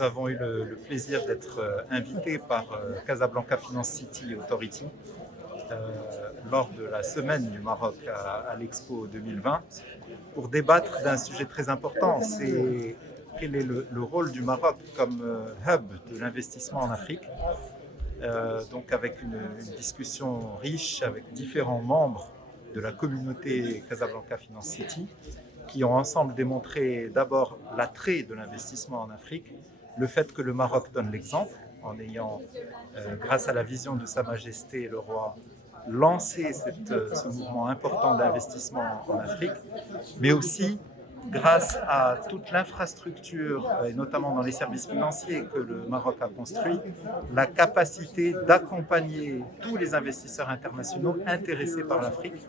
nous avons eu le plaisir d'être invités par Casablanca Finance City Authority lors de la semaine du Maroc à l'Expo 2020 pour débattre d'un sujet très important. C'est quel est le rôle du Maroc comme hub de l'investissement en Afrique. Donc avec une discussion riche avec différents membres de la communauté Casablanca Finance City qui ont ensemble démontré d'abord l'attrait de l'investissement en Afrique, le fait que le Maroc donne l'exemple en ayant, grâce à la vision de Sa Majesté le roi, lancé ce mouvement important d'investissement en Afrique, mais aussi grâce à toute l'infrastructure, et notamment dans les services financiers que le Maroc a construit, la capacité d'accompagner tous les investisseurs internationaux intéressés par l'Afrique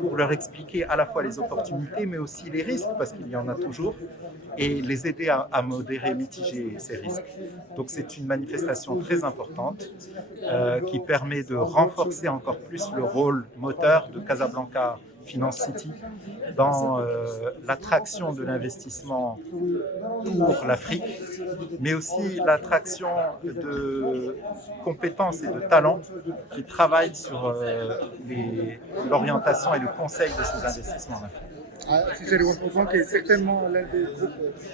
pour leur expliquer à la fois les opportunités, mais aussi les risques, parce qu'il y en a toujours, et les aider à modérer, mitiger ces risques. Donc c'est une manifestation très importante qui permet de renforcer encore plus le rôle moteur de Casablanca Finance City dans l'attraction de l'investissement pour l'Afrique, mais aussi l'attraction de compétences et de talents qui travaillent sur l'orientation et le conseil de ces investissements en Afrique. Si j'ai compris, donc est certainement l'un des groupes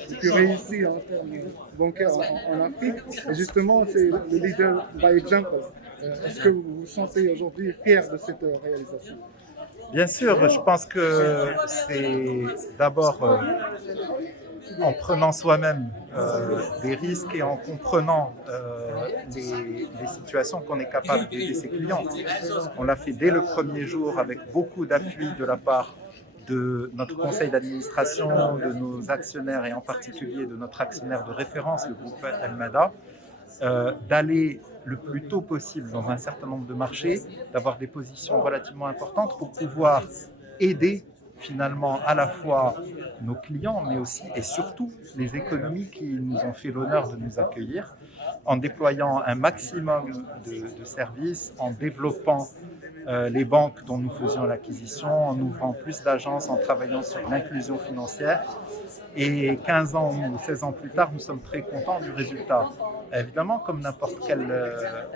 les plus réussis en termes bancaires en Afrique. Et justement, c'est le leader by example. Est-ce que vous vous sentez aujourd'hui fier de cette réalisation? Bien sûr, je pense que c'est d'abord en prenant soi-même des risques et en comprenant les situations qu'on est capable d'aider ses clients. On l'a fait dès le premier jour avec beaucoup d'appui de la part de notre conseil d'administration, de nos actionnaires et en particulier de notre actionnaire de référence, le groupe Almada, d'aller le plus tôt possible dans un certain nombre de marchés, d'avoir des positions relativement importantes pour pouvoir aider finalement à la fois nos clients, mais aussi et surtout les économies qui nous ont fait l'honneur de nous accueillir, en déployant un maximum de services, en développant les banques dont nous faisions l'acquisition, en ouvrant plus d'agences, en travaillant sur l'inclusion financière. Et 15 ans ou 16 ans plus tard, nous sommes très contents du résultat. Évidemment, comme n'importe quelle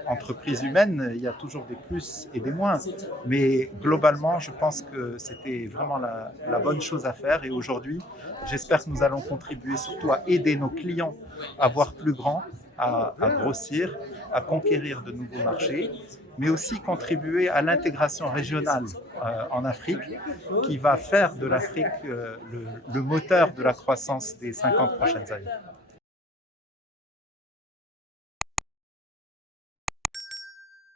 entreprise humaine, il y a toujours des plus et des moins. Mais globalement, je pense que c'était vraiment la bonne chose à faire. Et aujourd'hui, j'espère que nous allons contribuer surtout à aider nos clients à voir plus grand, à grossir, à conquérir de nouveaux marchés, mais aussi contribuer à l'intégration régionale en Afrique, qui va faire de l'Afrique le moteur de la croissance des 50 prochaines années.